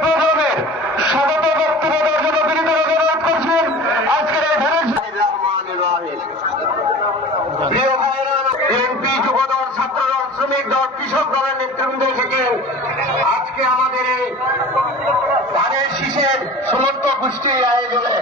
প্রোগ্রামের স্বাগত বক্তব্য দেওয়ার জন্য বিনীত অনুরোধ করছেন আজকের এই প্রিয় ভাইরা, এমপি, যুবদল, ছাত্রদল, শ্রমিক দল, কৃষক দলের নেতৃবৃন্দ থেকে আজকে আমাদের এই ধানের শীষের সমর্থক গোষ্ঠীর আয়োজনে